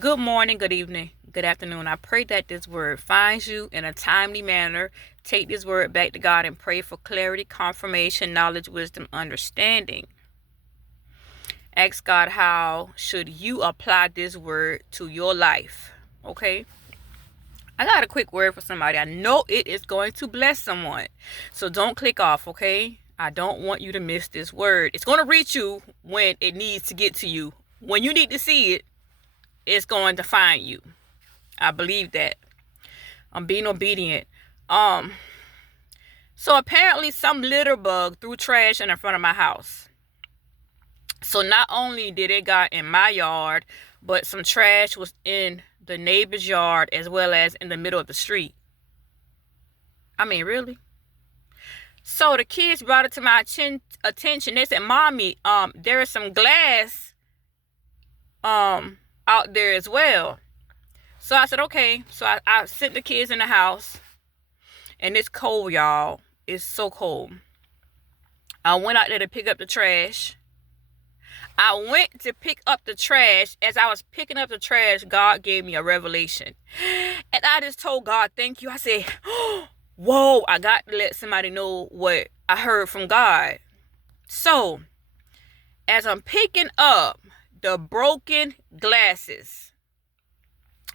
Good morning, good evening, good afternoon. I pray that this word finds you in a timely manner. Take this word back to God and pray for clarity, confirmation, knowledge, wisdom, understanding. Ask God, how should you apply this word to your life? Okay? I got a quick word for somebody. I know it is going to bless someone. So don't click off, okay? I don't want you to miss this word. It's going to reach you when it needs to get to you. When you need to see it, it's going to find you. I believe that. I'm being obedient. Um, so apparently some litter bug threw trash in the front of my house. So not only did it got in my yard, but some trash was in the neighbor's yard as well as in the middle of the street. I mean, really? So the kids brought it to my attention. They said, "Mommy, there is some glass out there as well." So I said, "Okay." So I sent the kids in the house, and it's cold, y'all. It's so cold. I went out there to pick up the trash. I went to pick up the trash. As I was picking up the trash, God gave me a revelation. And I just told God, thank you. I said, whoa, I got to let somebody know what I heard from God. So, as I'm picking up the broken glasses,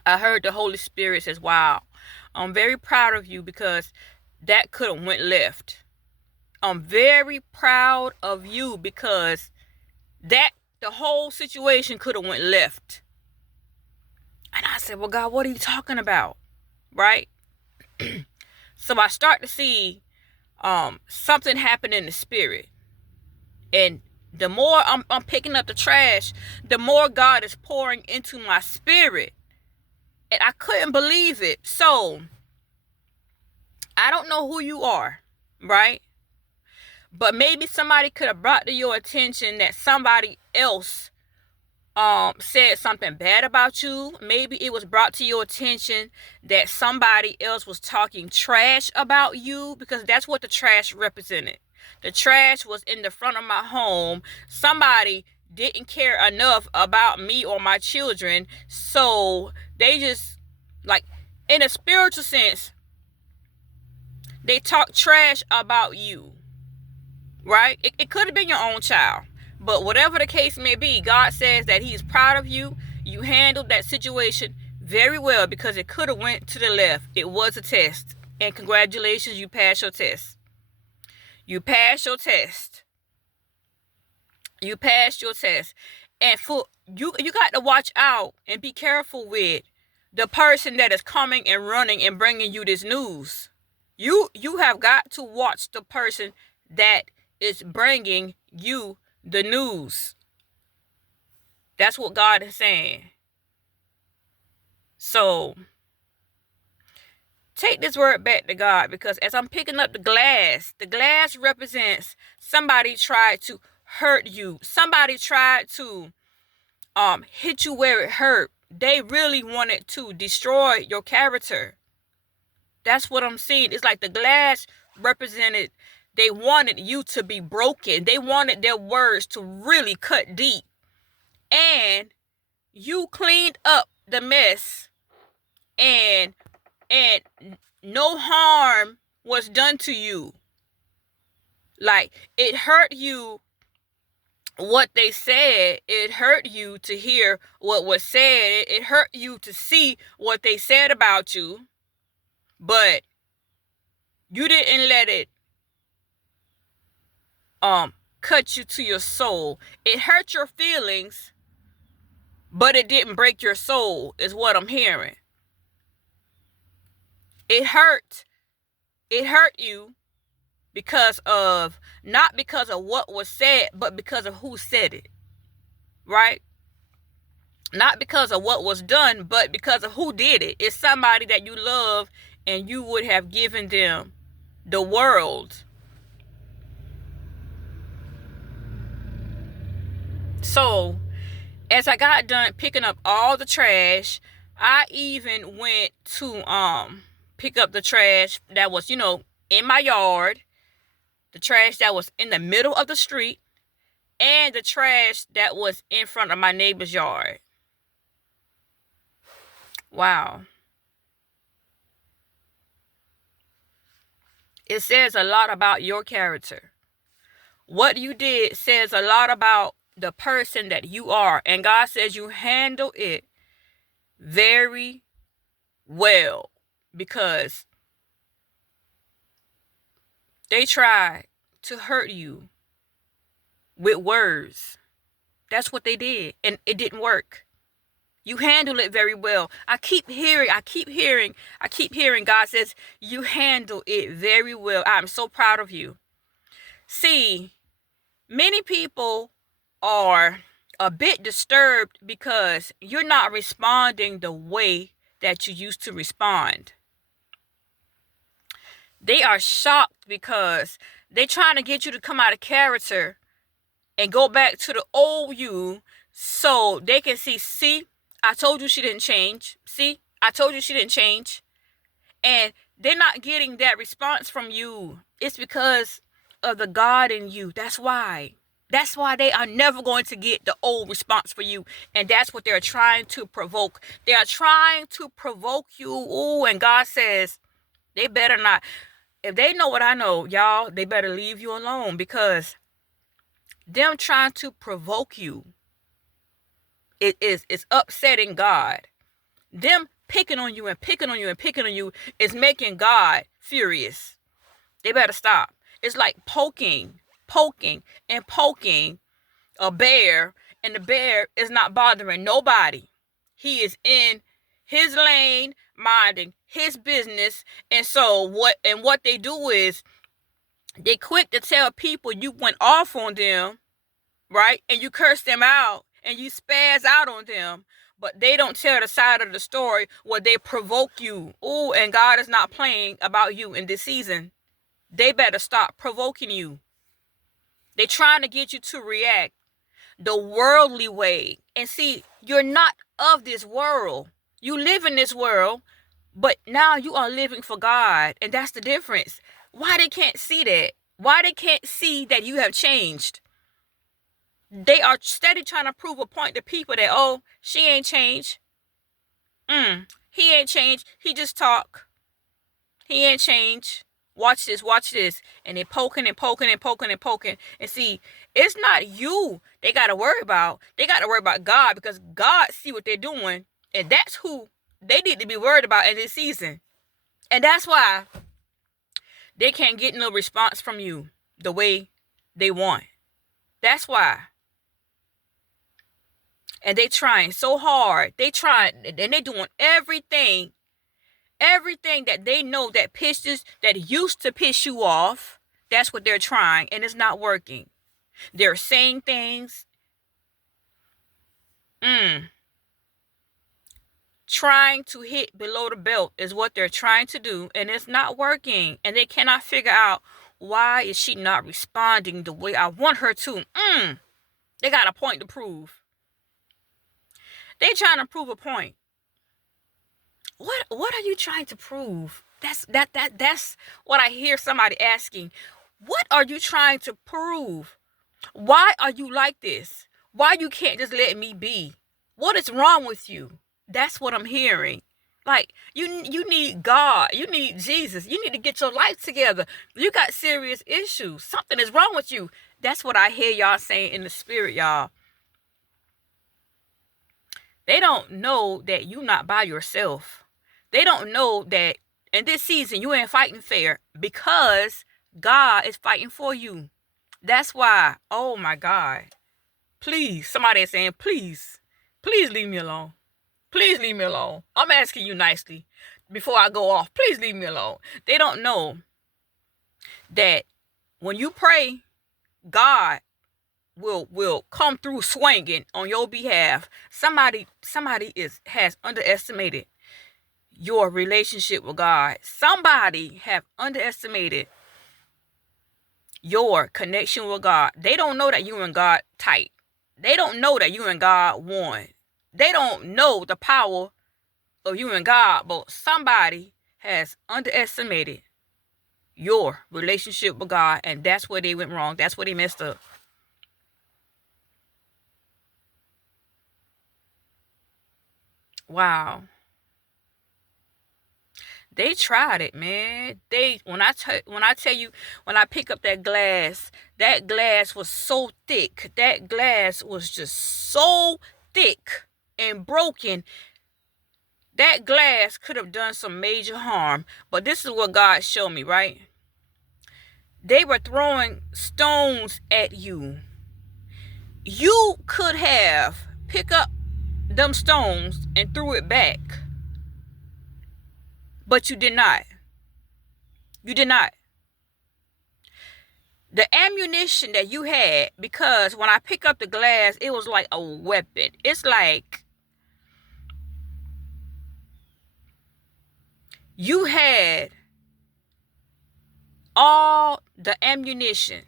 I heard the Holy Spirit says, wow, I'm very proud of you because that could have went left. I'm very proud of you because that the whole situation could have went left. And I said, well, God, what are you talking about? Right? So I start to see something happen in the spirit. And the more I'm picking up the trash, the more God is pouring into my spirit. And I couldn't believe it. So I don't know who you are, right? But maybe somebody could have brought to your attention that somebody else said something bad about you. Maybe it was brought to your attention that somebody else was talking trash about you, because that's what the trash represented. The trash was in the front of my home. Somebody didn't care enough about me or my children, so they just, like, in a spiritual sense, they talk trash about you. Right? It could have been your own child. But whatever the case may be, God says that He's proud of you. You handled that situation very well because it could have went to the left. It was a test. And congratulations, you passed your test. You passed your test. You passed your test. And for you got to watch out and be careful with the person that is coming and running and bringing you this news. You have got to watch the person that is bringing you the news. That's what God is saying. So take this word back to God, because as I'm picking up the glass represents somebody tried to hurt you. Somebody tried to hit you where it hurt. They really wanted to destroy your character. That's what I'm seeing. It's like the glass represented, they wanted you to be broken. They wanted their words to really cut deep. And you cleaned up the mess, and no harm was done to you. Like, it hurt you what they said. It hurt you to hear what was said. It hurt you to see what they said about you. But you didn't let it cut you to your soul. It hurt your feelings, but it didn't break your soul, is what I'm hearing. It hurt you because of, not because of what was said, but because of who said it. Right? Not because of what was done, but because of who did it. It's somebody that you love, and you would have given them the world. So, as I got done picking up all the trash, I even went to pick up the trash that was, in my yard, the trash that was in the middle of the street, and the trash that was in front of my neighbor's yard. Wow. It says a lot about your character. What you did says a lot about the person that you are. And God says you handle it very well, because they tried to hurt you with words. That's what they did. And it didn't work. You handle it very well. I keep hearing God says you handle it very well. I'm so proud of you. See, many people are a bit disturbed because you're not responding the way that you used to respond. They are shocked because they're trying to get you to come out of character and go back to the old you so they can see, I told you she didn't change. See, I told you she didn't change. And they're not getting that response from you. It's because of the God in you. That's why. That's why they are never going to get the old response for you. And that's what they're trying to provoke. They are trying to provoke you. Ooh, and God says they better not. If they know what I know, y'all, they better leave you alone, because them trying to provoke you, it's upsetting God. Them picking on you and picking on you and picking on you is making God furious. They better stop. It's like poking and poking a bear, and the bear is not bothering nobody. He is in his lane, minding his business. And so what they do is they quick to tell people you went off on them, right? And you curse them out and you spaz out on them. But they don't tell the side of the story where they provoke you. Ooh, and God is not playing about you in this season. They better stop provoking you. They're trying to get you to react the worldly way. And see, you're not of this world. You live in this world, but now you are living for God. And that's the difference. Why they can't see that? Why they can't see that you have changed? They are steady trying to prove a point to people that, oh, she ain't changed. He ain't changed. He just talk. He ain't changed. Watch this, watch this. And they're poking and poking and poking and poking. And see, it's not you they got to worry about. They got to worry about God, because God see what they're doing. And that's who they need to be worried about in this season. And that's why they can't get no response from you the way they want. That's why. And they trying so hard. They trying, and they doing everything that they know that used to piss you off. That's what they're trying, and it's not working. They're saying things, trying to hit below the belt is what they're trying to do, and it's not working. And they cannot figure out, why is she not responding the way I want her to? They got a point to prove. They trying to prove a point. What are you trying to prove? That's what I hear somebody asking. What are you trying to prove? Why are you like this? Why you can't just let me be? What is wrong with you? That's what I'm hearing. Like, you need God. You need Jesus. You need to get your life together. You got serious issues. Something is wrong with you. That's what I hear y'all saying in the spirit, y'all. They don't know that you're not by yourself. They don't know that in this season you ain't fighting fair, because God is fighting for you. That's why. Oh my God. Please, somebody is saying, please leave me alone. Please leave me alone. I'm asking you nicely before I go off. Please leave me alone. They don't know that when you pray, God will come through swinging on your behalf. Somebody has underestimated your relationship with God. Somebody have underestimated your connection with God. They don't know that you and God tight. They don't know that you and God one. They don't know the power of you and God, but somebody has underestimated your relationship with God, and that's where they went wrong. That's where they messed up. Wow. They tried it, man. When I tell you, when I pick up that glass was so thick. That glass was just so thick and broken. That glass could have done some major harm. But this is what God showed me, right? They were throwing stones at you. You could have picked up them stones and threw it back. But you did not. You did not. The ammunition that you had, because when I pick up the glass, it was like a weapon. It's like you had all the ammunition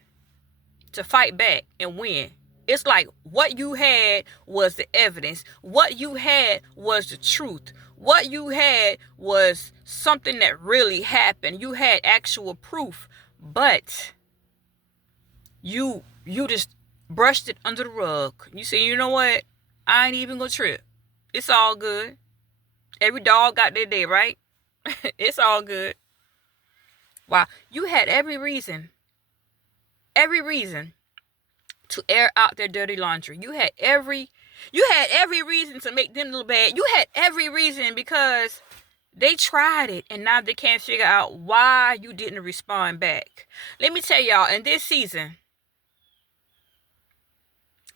to fight back and win. It's like what you had was the evidence. What you had was the truth. What you had was something that really happened. You had actual proof, but you just brushed it under the rug. You say, you know what? I ain't even gonna trip. It's all good. Every dog got their day, right? It's all good. Wow. You had every reason to air out their dirty laundry. You had every reason to make them look bad. You had every reason, because they tried it and now they can't figure out why you didn't respond back. Let me tell y'all, in this season,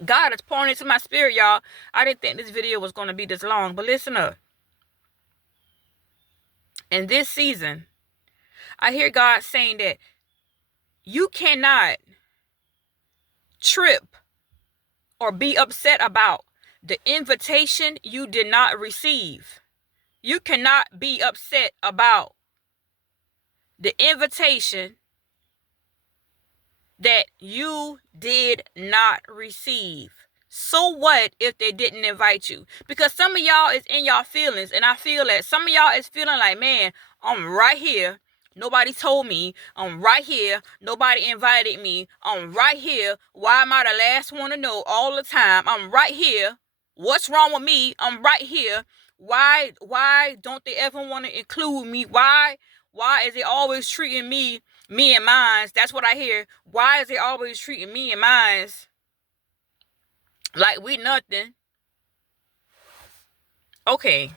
God is pouring into my spirit, y'all. I didn't think this video was going to be this long, but listen up. In this season, I hear God saying that you cannot trip or be upset about the invitation you did not receive. You cannot be upset about the invitation that you did not receive. So what if they didn't invite you? Because some of y'all is in y'all feelings, and I feel that some of y'all is feeling like, man, I'm right here. Nobody told me. I'm right here. Nobody invited me. I'm right here. Why am I the last one to know all the time? I'm right here. What's wrong with me? I'm right here. Why don't they ever want to include me? Why is it always treating me and mine? That's what I hear. Why is it always treating me and mine like we nothing? Okay,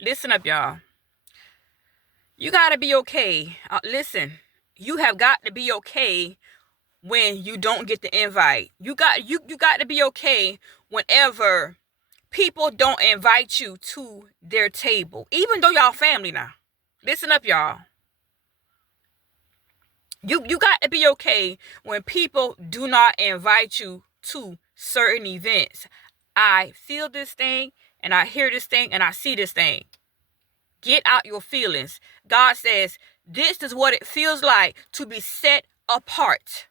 listen up, y'all. You gotta be okay. Listen, you have got to be okay when you don't get the invite. You got to be okay whenever people don't invite you to their table, even though y'all family now. Listen up, y'all. You got to be okay when people do not invite you to certain events. I feel this thing, and I hear this thing, and I see this thing. Get out your feelings. God says, this is what it feels like to be set apart.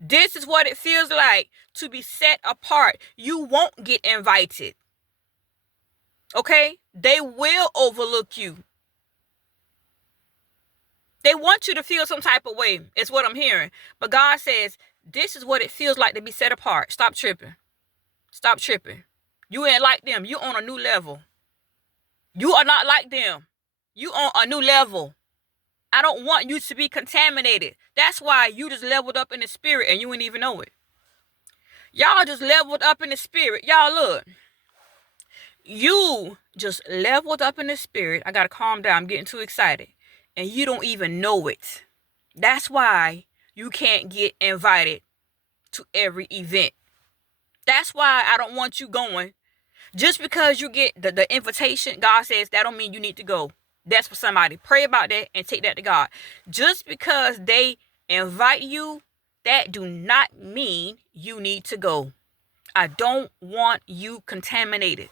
This is what it feels like to be set apart. You won't get invited. Okay? They will overlook you. They want you to feel some type of way. It's what I'm hearing. But God says, this is what it feels like to be set apart. Stop tripping. Stop tripping. You ain't like them. You on a new level. You are not like them. You on a new level. I don't want you to be contaminated. That's why you just leveled up in the spirit and you didn't even know it. Y'all just leveled up in the spirit. Y'all look. You just leveled up in the spirit. I got to calm down. I'm getting too excited. And you don't even know it. That's why you can't get invited to every event. That's why I don't want you going. Just because you get the invitation, God says that don't mean you need to go. That's for somebody. Pray about that and take that to God. Just because they invite you, that do not mean you need to go. I don't want you contaminated.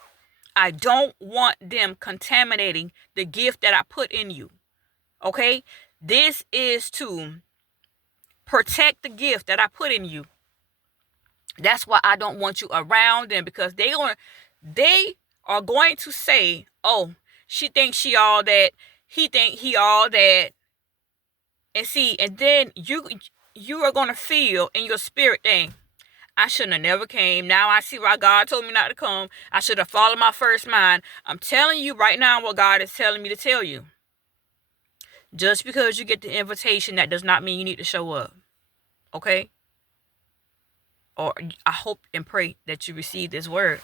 I don't want them contaminating the gift that I put in you. Okay? This is to protect the gift that I put in you. That's why I don't want you around them, because they are going to say, oh, she thinks she all that, he think he all that. And see, and then you are going to feel in your spirit, dang, I shouldn't have never came. Now I see why God told me not to come. I should have followed my first mind. I'm telling you right now what God is telling me to tell you. Just because you get the invitation, that does not mean you need to show up. Okay? Or I hope and pray that you receive this word.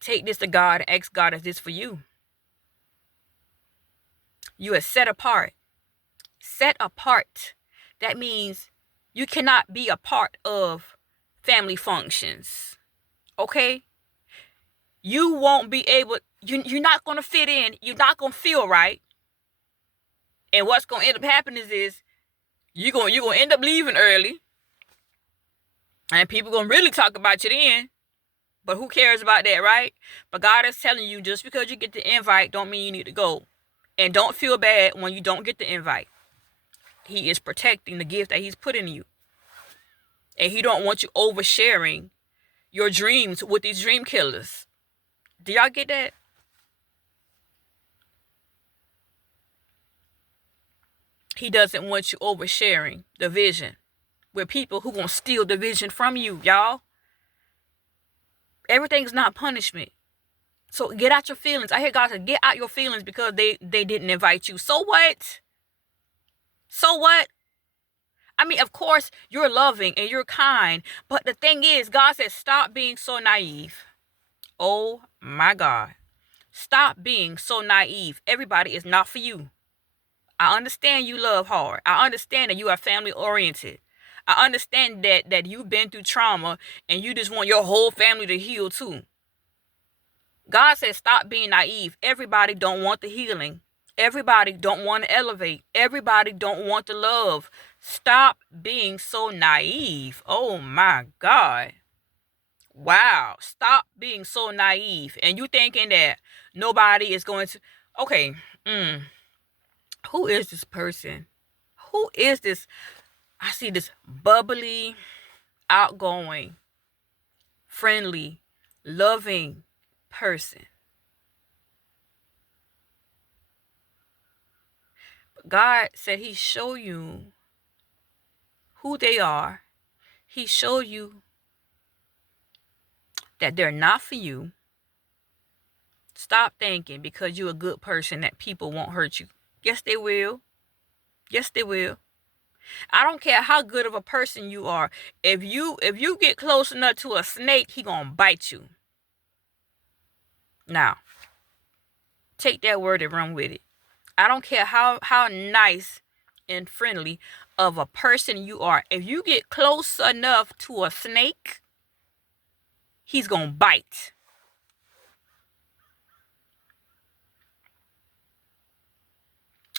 Take this to God and ask God, is this for you? You are set apart. Set apart. That means you cannot be a part of family functions. Okay? You won't be able, you're not going to fit in. You're not going to feel right. And what's going to end up happening is you're going to end up leaving early. And people going to really talk about you then. But who cares about that, right? But God is telling you, just because you get the invite don't mean you need to go. And don't feel bad when you don't get the invite. He is protecting the gift that he's put in you. And he don't want you oversharing your dreams with these dream killers. Do y'all get that? He doesn't want you oversharing the vision with people who gonna steal the vision from you, y'all. Everything's not punishment. So get out your feelings. I hear God say, get out your feelings because they didn't invite you. So what? So what? I mean, of course, you're loving and you're kind. But the thing is, God says, stop being so naive. Oh, my God. Stop being so naive. Everybody is not for you. I understand you love hard. I understand that you are family oriented. I understand that you've been through trauma and you just want your whole family to heal too. God says, stop being naive. Everybody don't want the healing. Everybody don't want to elevate. Everybody don't want the love. Stop being so naive. Oh my God. Wow. Stop being so naive. And you thinking that nobody is going to... Okay. Who is this person? Who is this? I see this bubbly, outgoing, friendly, loving person. God said he showed you who they are. He showed you that they're not for you. Stop thinking because you're a good person that people won't hurt you. Yes, they will. Yes, they will. I don't care how good of a person you are. If you get close enough to a snake, he gonna bite you. Now, take that word and run with it. I don't care how nice and friendly of a person you are. If you get close enough to a snake, he's gonna bite.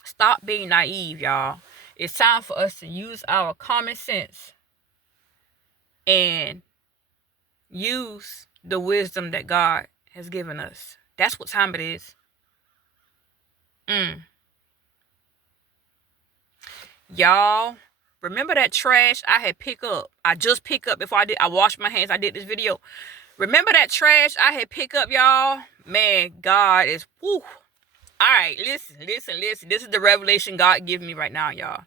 Stop being naive, y'all. It's time for us to use our common sense and use the wisdom that God has given us. That's what time it is. Y'all, remember that trash I had picked up? I just picked up before I washed my hands. I did this video. Remember that trash I had picked up, y'all? Man, God is, whew. All right, listen. This is the revelation God gave me right now, y'all.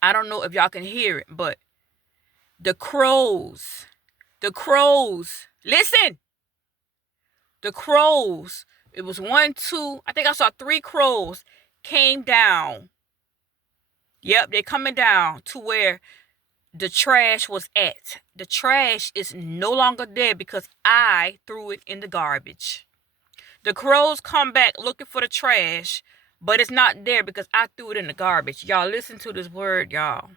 I don't know if y'all can hear it, but the crows, listen. The crows, it was 1, 2, I think I saw 3 crows came down. Yep, they're coming down to where the trash was at. The trash is no longer there because I threw it in the garbage. The crows come back looking for the trash, but it's not there because I threw it in the garbage. Y'all listen to this word, y'all.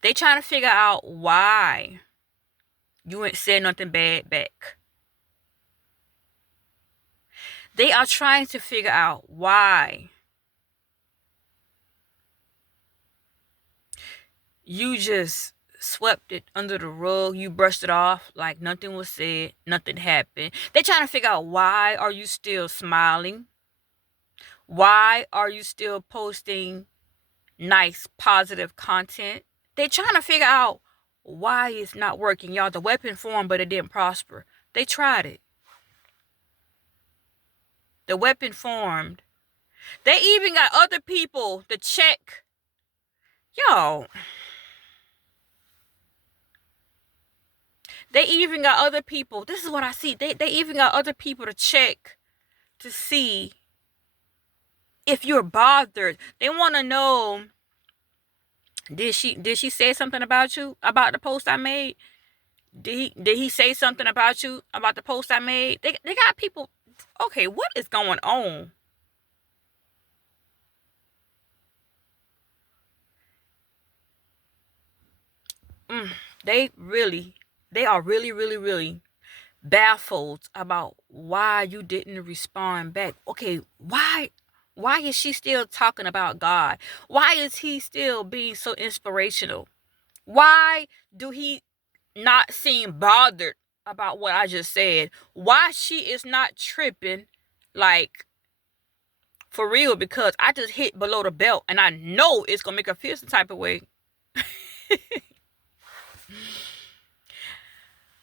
They trying to figure out why you ain't said nothing bad back. They are trying to figure out why you just swept it under the rug. You brushed it off like nothing was said, nothing happened. They're trying to figure out, why are you still smiling? Why are you still posting nice, positive content? They're trying to figure out why it's not working. Y'all, the weapon formed, but it didn't prosper. They tried it. The weapon formed. They even got other people to check. Yo, They even got other people. This is what I see. They even got other people to check to see if you're bothered. They want to know, did she say something about you, about the post I made? Did he say something about you, about the post I made? They got people. Okay, what is going on? They are really, really, really baffled about why you didn't respond back. Okay, why is she still talking about God? Why is he still being so inspirational? Why do he not seem bothered about what I just said? Why she is not tripping, like, for real? Because I just hit below the belt and I know it's gonna make her feel some type of way.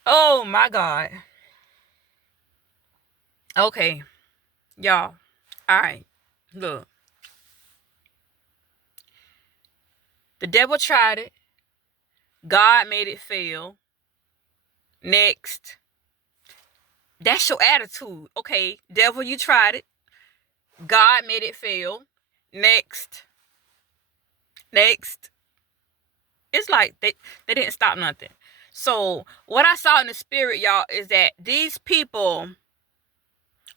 Oh my God. Okay, y'all. All right, look. The devil tried it. God made it fail. Next. That's your attitude. Okay, devil, you tried it. God made it fail. Next. Next. It's like they didn't stop nothing. So what I saw in the spirit, y'all, is that these people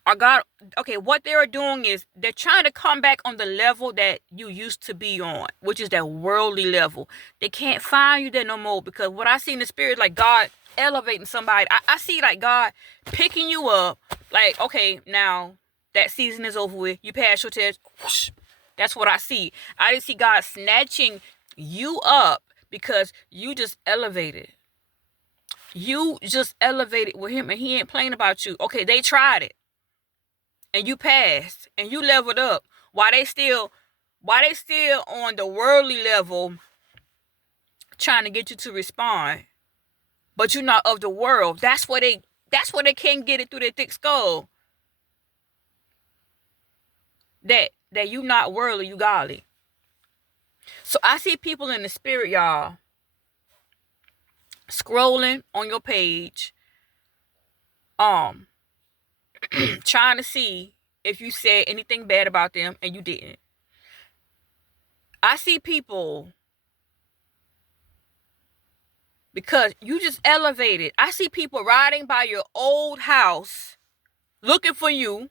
are God. Okay, what they're doing is they're trying to come back on the level that you used to be on, which is that worldly level. They can't find you there no more, because what I see in the spirit is like God elevating somebody. I see like God picking you up. Like, okay, now that season is over with. You passed your test. Whoosh. That's what I see. I didn't see God snatching you up because you just elevated. You just elevated with him and he ain't playing about you. Okay, they tried it. And you passed and you leveled up. Why they still on the worldly level trying to get you to respond, but you're not of the world. That's where they can't get it through their thick skull. That you not worldly, you godly. So I see people in the spirit, y'all, scrolling on your page, trying to see if you said anything bad about them and you didn't. I see people, because you just elevated. I see people riding by your old house looking for you,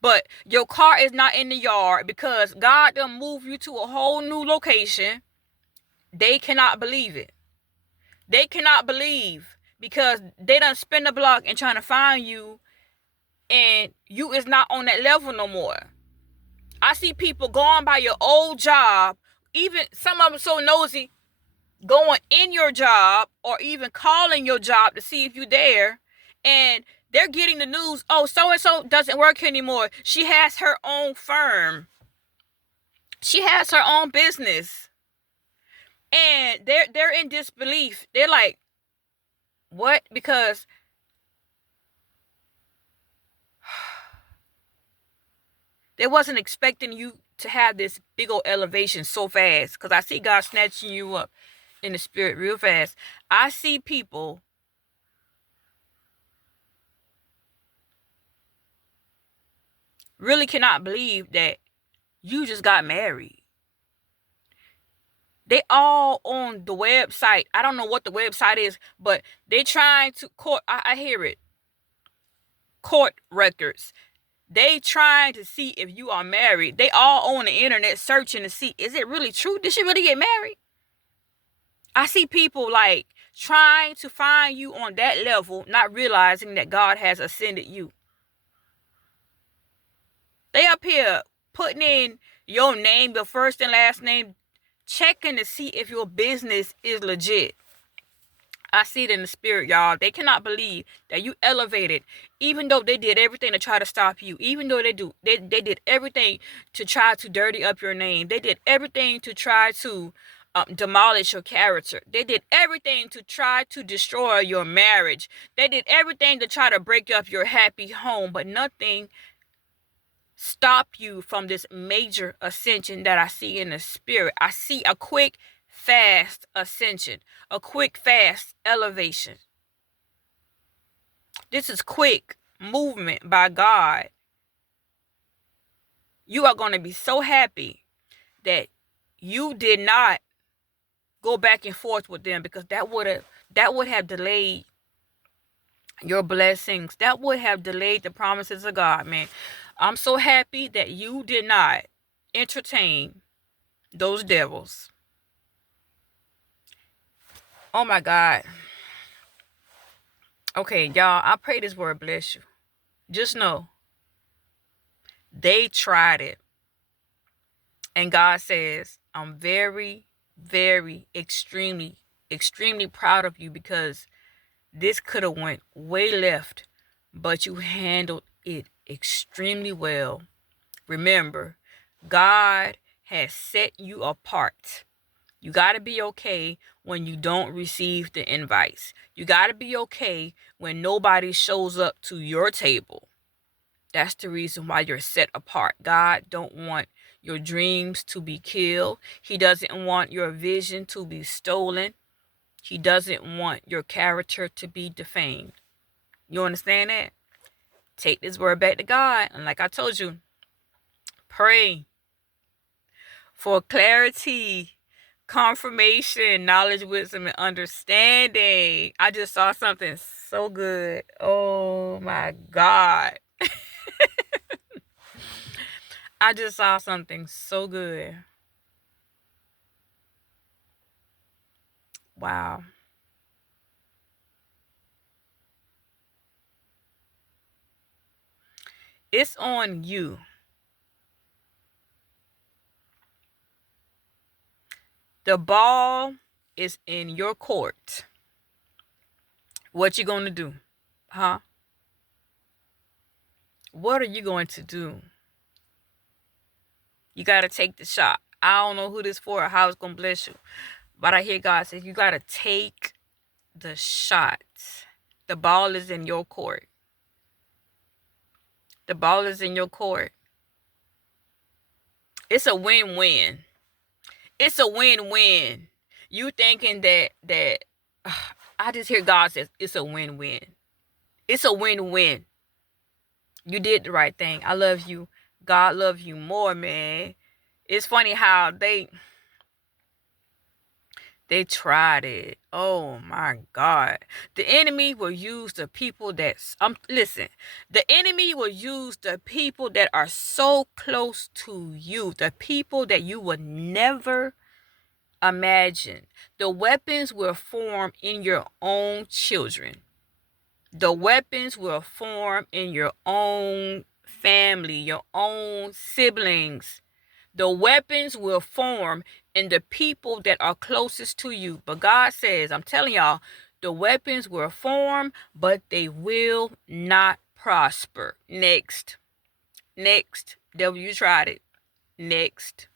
but your car is not in the yard because God done moved you to a whole new location. They cannot believe it. They cannot believe because they done spin the block and trying to find you, and you is not on that level no more. I see people going by your old job, even some of them so nosy, going in your job or even calling your job to see if you're there, and they're getting the news, oh, so-and-so doesn't work here anymore. She has her own firm. She has her own business. And they're in disbelief. They're like, what? Because they wasn't expecting you to have this big old elevation so fast. Because I see God snatching you up in the spirit real fast. I see people really cannot believe that you just got married. They all on the website. I don't know what the website is, but they trying to court. I hear it. Court records. They trying to see if you are married. They all on the internet searching to see, is it really true? Did she really get married? I see people like trying to find you on that level, not realizing that God has ascended you. They up here putting in your name, your first and last name, checking to see if your business is legit. I see it in the spirit, y'all. They cannot believe that you elevated, even though they did everything to try to stop you. Even though they did everything to try to dirty up your name. They did everything to try to demolish your character. They did everything to try to destroy your marriage. They did everything to try to break up your happy home, but nothing stop you from this major ascension that I see in the spirit. I see a quick, fast ascension, a quick, fast elevation. This is quick movement by God. You are going to be so happy that you did not go back and forth with them, because that would have delayed your blessings. That would have delayed the promises of God, man. I'm so happy that you did not entertain those devils. Oh my God. Okay, y'all, I pray this word bless you. Just know they tried it. And God says, I'm very, very, extremely, extremely proud of you, because this could have went way left, but you handled it extremely well. Remember, God has set you apart. You got to be okay when you don't receive the invites. You got to be okay when nobody shows up to your table. That's the reason why you're set apart. God don't want your dreams to be killed. He doesn't want your vision to be stolen. He doesn't want your character to be defamed. You understand that? Take this word back to God. And like I told you, pray for clarity, confirmation, knowledge, wisdom, and understanding. I just saw something so good. Oh my God. I just saw something so good. Wow. It's on you. The ball is in your court. What you going to do? Huh? What are you going to do? You got to take the shot. I don't know who this for or how it's going to bless you. But I hear God say, you got to take the shot. The ball is in your court. The ball is in your court. It's a win-win. It's a win-win. You thinking that I just hear God says it's a win-win. It's a win-win. You did the right thing. I love you. God loves you more, man. It's funny how they tried it. Oh my God. The enemy will use the people that listen. The enemy will use the people that are so close to you, the people that you would never imagine. The weapons will form in your own children. The weapons will form in your own family, your own siblings. The weapons will form in the people that are closest to you. But God says, I'm telling y'all, the weapons will form, but they will not prosper. Next. Devil, you tried it. Next.